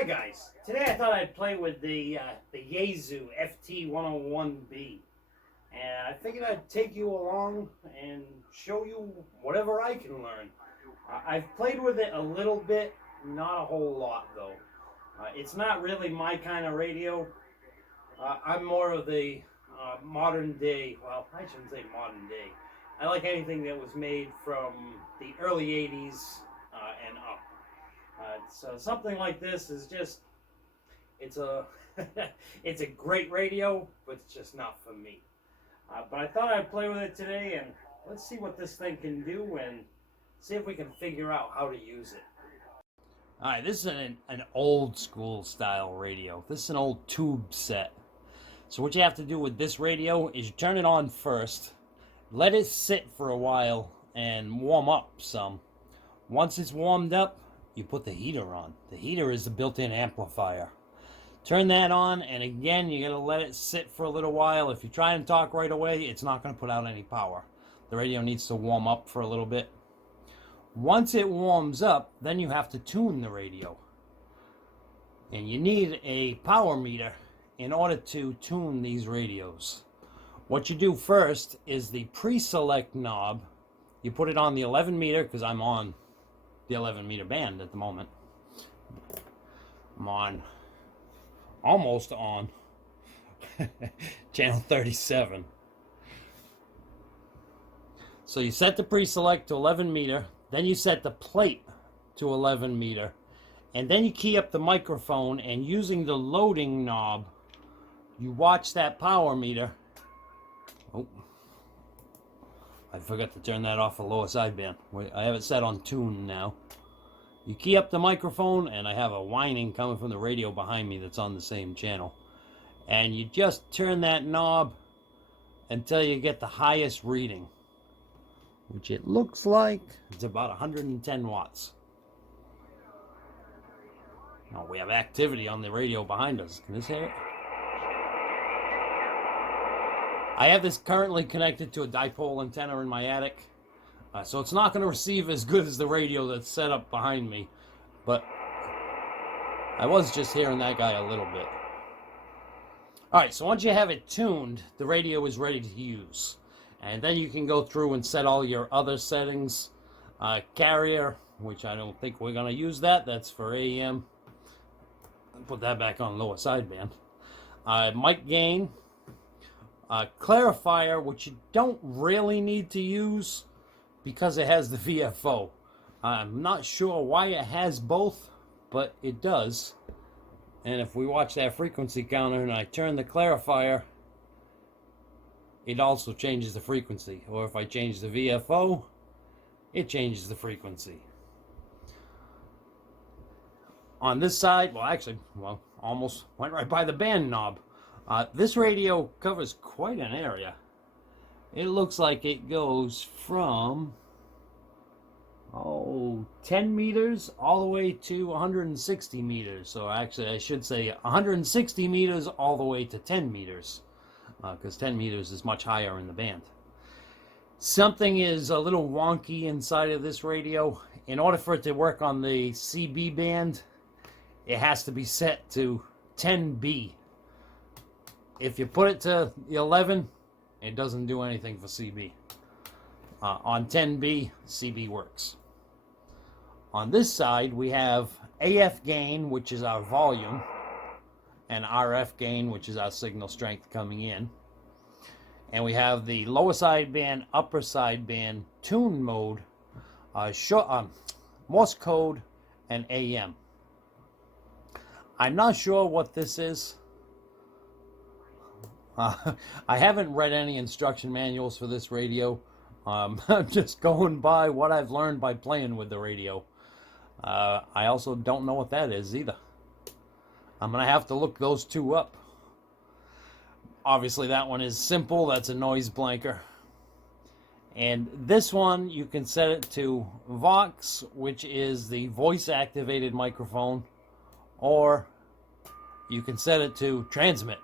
Hi guys, today I thought I'd play with the YAESU FT-101b, and I figured I'd take you along and show you whatever I can learn. I've played with it a little bit, not a whole lot though. It's not really my kind of radio. I'm more of the modern day, well, I shouldn't say modern day. I like anything that was made from the early 80s and up. So something like this is just, it's a it's a great radio, but it's just not for me. But I thought I'd play with it today, and let's see what this thing can do and see if we can figure out how to use it. Alright, this is an old school style radio. This is an old tube set. So what you have to do with this radio is you turn it on first, let it sit for a while and warm up some. Once it's warmed up, you put the heater on. The heater is the built-in amplifier. Turn that on, and again, you gotta let it sit for a little while. If you try and talk right away, it's not gonna put out any power. The radio needs to warm up for a little bit. Once it warms up, then you have to tune the radio. And you need a power meter in order to tune these radios. What you do first is the pre-select knob. You put it on the 11 meter, because I'm on the 11 meter band at the moment. I'm on, almost on channel 37. So you set the pre-select to 11 meter, then you set the plate to 11 meter, and then you key up the microphone, and using the loading knob, you watch that power meter. Oh, I forgot to turn that off the lower sideband. I have it set on tune now. You key up the microphone, and I have a whining coming from the radio behind me that's on the same channel. And you just turn that knob until you get the highest reading, which it looks like it's about 110 watts. Now we have activity on the radio behind us. Can this hear it? I have this currently connected to a dipole antenna in my attic, so it's not going to receive as good as the radio that's set up behind me, but I was just hearing that guy a little bit. Alright, so once you have it tuned, the radio is ready to use. And then you can go through and set all your other settings. Carrier, which I don't think we're going to use that. That's for AM. Put that back on lower sideband. Mic gain. Clarifier, which you don't really need to use because it has the VFO. I'm not sure why it has both, but it does. And if we watch that frequency counter and I turn the clarifier, it also changes the frequency. Or if I change the VFO, it changes the frequency. On this side, almost went right by the band knob. This radio covers quite an area. It looks like it goes from 10 meters all the way to 160 meters. So actually I should say 160 meters all the way to 10 meters. Because 10 meters is much higher in the band. Something is a little wonky inside of this radio. In order for it to work on the CB band, it has to be set to 10B. If you put it to 11, it doesn't do anything for CB. On 10B, CB works. On this side, we have AF gain, which is our volume, and RF gain, which is our signal strength coming in. And we have the lower sideband, upper sideband, tune mode, Morse code, and AM. I'm not sure what this is. I haven't read any instruction manuals for this radio. I'm just going by what I've learned by playing with the radio. I also don't know what that is either. I'm going to have to look those two up. Obviously that one is simple. That's a noise blanker. And this one you can set it to Vox, which is the voice activated microphone, or you can set it to transmit.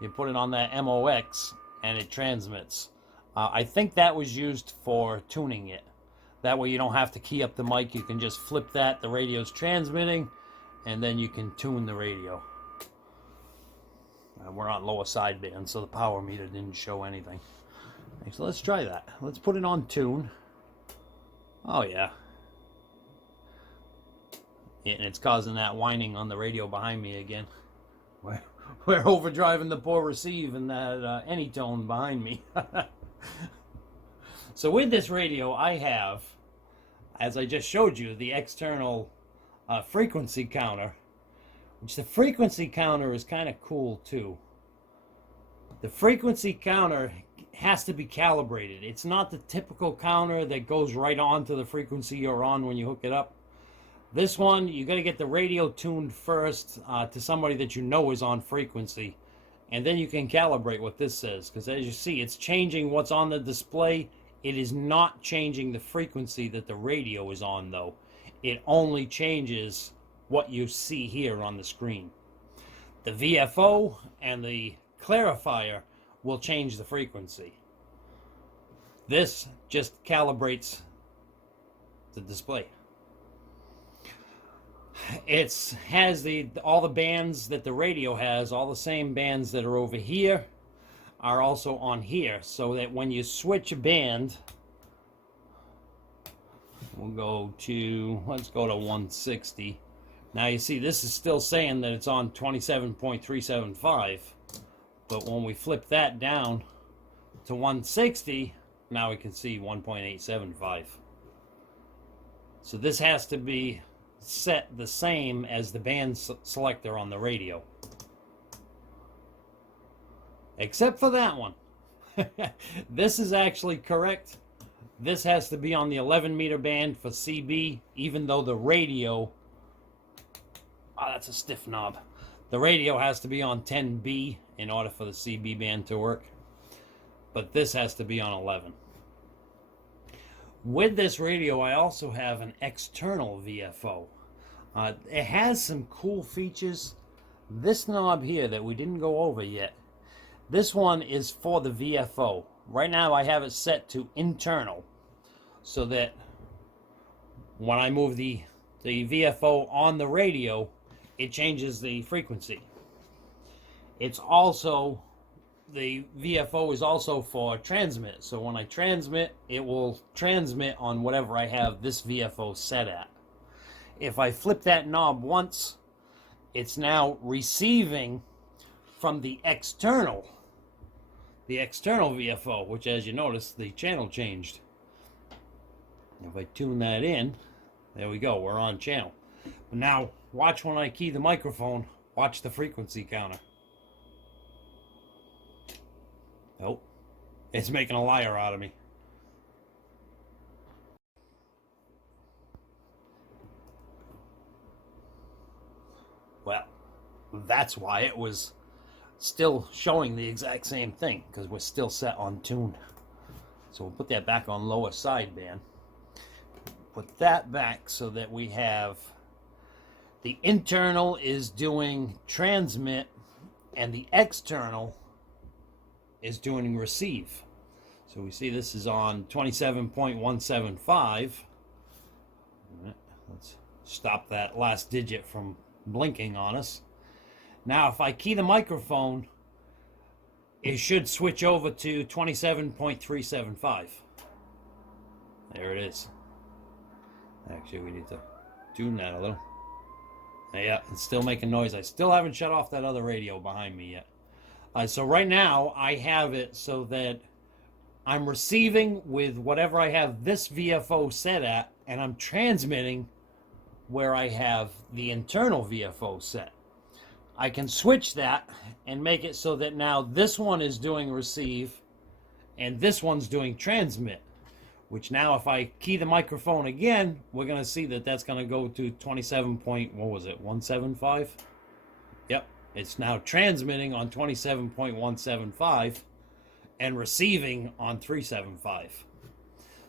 You put it on that MOX and it transmits. I think that was used for tuning it. That way you don't have to key up the mic. You can just flip that. The radio's transmitting and then you can tune the radio. We're on lower sideband, so the power meter didn't show anything. So let's try that. Let's put it on tune. Oh yeah. And it's causing that whining on the radio behind me again. We're overdriving the poor receive and that any tone behind me. So with this radio, I have, as I just showed you, the external frequency counter, which the frequency counter is kind of cool too. The frequency counter has to be calibrated. It's not the typical counter that goes right on to the frequency you're on when you hook it up. This one, you got to get the radio tuned first to somebody that you know is on frequency, and then you can calibrate what this says, because as you see, it's changing what's on the display. It is not changing the frequency that the radio is on, though. It only changes what you see here on the screen. The VFO and the clarifier will change the frequency. This just calibrates the display. It has all the bands that the radio has, all the same bands that are over here are also on here, so that when you switch a band, we'll go to, let's go to 160. Now you see this is still saying that it's on 27.375, but when we flip that down to 160, now we can see 1.875. So this has to be set the same as the band selector on the radio. Except for that one. This is actually correct. This has to be on the 11 meter band for CB, even though the radio, that's a stiff knob. The radio has to be on 10B in order for the CB band to work. But this has to be on 11. With this radio, I also have an external VFO. It has some cool features. This knob here that we didn't go over yet, this one is for the VFO. Right now I have it set to internal, so that when I move the VFO on the radio, it changes the frequency. It's also, the VFO is also for transmit. So when I transmit, it will transmit on whatever I have this VFO set at. If I flip that knob once, it's now receiving from the external VFO, which, as you notice, the channel changed. If I tune that in, there we go, we're on channel. But now, watch when I key the microphone, watch the frequency counter. Nope, it's making a liar out of me. Well, that's why it was still showing the exact same thing, because we're still set on tune. So we'll put that back on lower sideband. Put that back so that we have the internal is doing transmit and the external is doing receive. So we see this is on 27.175. Let's stop that last digit from blinking on us. Now if I key the microphone, it should switch over to 27.375. There it is. Actually, we need to tune that a little. Yeah, it's still making noise. I still haven't shut off that other radio behind me yet. So right now, I have it so that I'm receiving with whatever I have this VFO set at, and I'm transmitting where I have the internal VFO set. I can switch that and make it so that now this one is doing receive and this one's doing transmit, which now if I key the microphone again, we're going to see that that's going to go to 175? Yep, it's now transmitting on 27.175 and receiving on 375.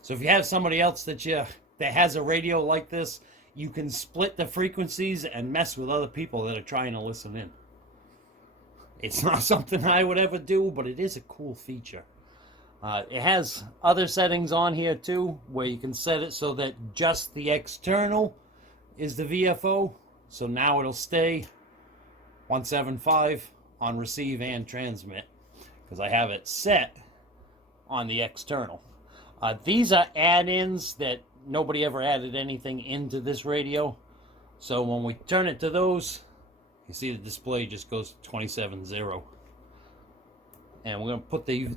So if you have somebody else that has a radio like this, you can split the frequencies and mess with other people that are trying to listen in. It's not something I would ever do, but it is a cool feature. It has other settings on here too, where you can set it so that just the external is the VFO, So now it'll stay 175 on receive and transmit because I have it set on the external. These are add-ins that nobody ever added anything into this radio. So when we turn it to those, you see the display just goes to 27.0. And we're going to put the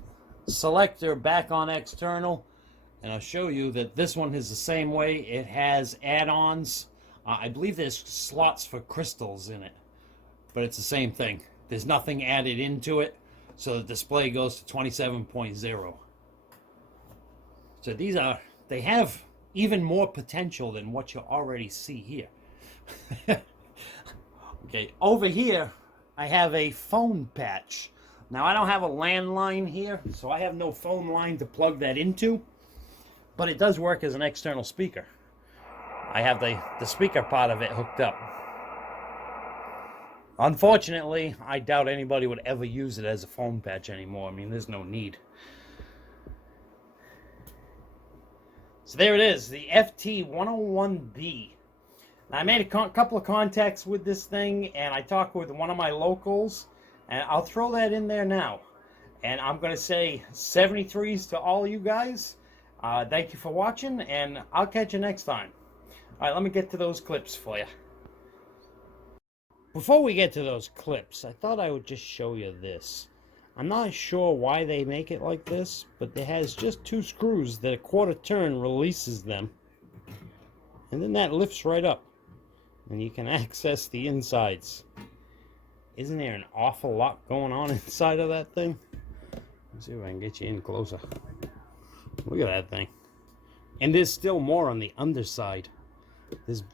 selector back on external, and I'll show you that this one is the same way. It has add-ons. I believe there's slots for crystals in it, but it's the same thing. There's nothing added into it, so the display goes to 27.0. So they have even more potential than what you already see here. Okay, over here, I have a phone patch. Now, I don't have a landline here, so I have no phone line to plug that into, but it does work as an external speaker. I have the speaker part of it hooked up. Unfortunately, I doubt anybody would ever use it as a phone patch anymore. I mean, there's no need. So there it is, the FT-101b. Now, I made a couple of contacts with this thing, and I talked with one of my locals, and I'll throw that in there now. And I'm going to say 73s to all of you guys. Thank you for watching, and I'll catch you next time. All right, let me get to those clips for you. Before we get to those clips, I thought I would just show you this. I'm not sure why they make it like this, but it has just two screws that a quarter turn releases them. And then that lifts right up. And you can access the insides. Isn't there an awful lot going on inside of that thing? Let's see if I can get you in closer. Look at that thing. And there's still more on the underside.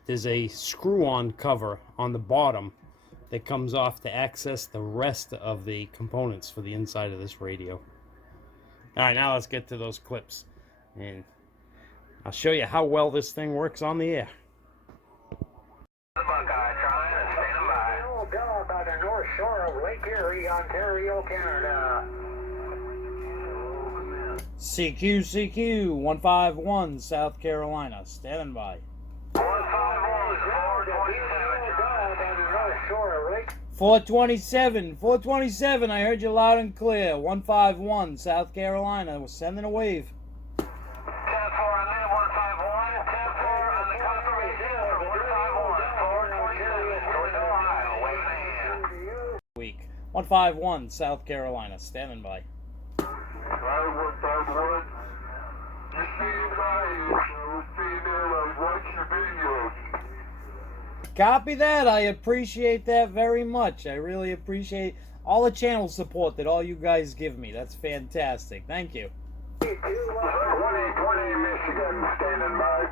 There's a screw-on cover on the bottom that comes off to access the rest of the components for the inside of this radio. Alright, now let's get to those clips. And I'll show you how well this thing works on the air. By the north shore of Lake Erie, Ontario, Canada. CQ 151, South Carolina, standing by. 427, I heard you loud and clear. 151, South Carolina, we're sending a wave. 10-4 on that, 151, 10-4 on the confirmation, 151, 427, Toledo, Ohio, waving in. Week. 151, South Carolina, standing by. 151, just being watch your videos. Copy that. I appreciate that very much. I really appreciate all the channel support that all you guys give me. That's fantastic. Thank you. 120 Michigan, standing by.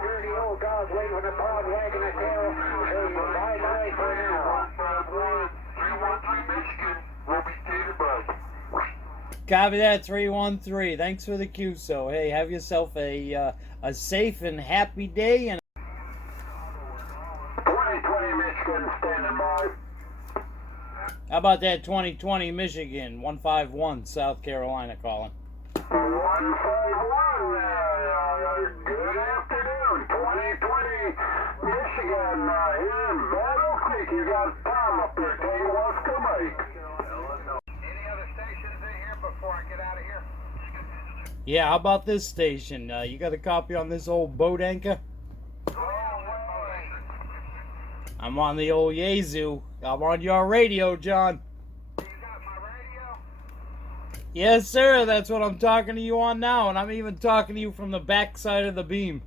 Dirty old dog waiting with a pod wagging a tail. Say bye-bye for now. 313 Michigan, we'll be standing by. Copy that, 313. Thanks for the cue, so hey, have yourself a safe and happy day. And 2020 Michigan, standing by. how about that 2020 Michigan, 151, South Carolina calling. 151, good afternoon, 2020 Michigan, here in Battle Creek. You got Tom up there, tell you what's to make. Any other stations in here before I get out of here? Yeah, how about this station? You got a copy on this old boat anchor? I'm on the old YAESU. I'm on your radio, John. You got my radio? Yes, sir. That's what I'm talking to you on now, and I'm even talking to you from the back side of the beam.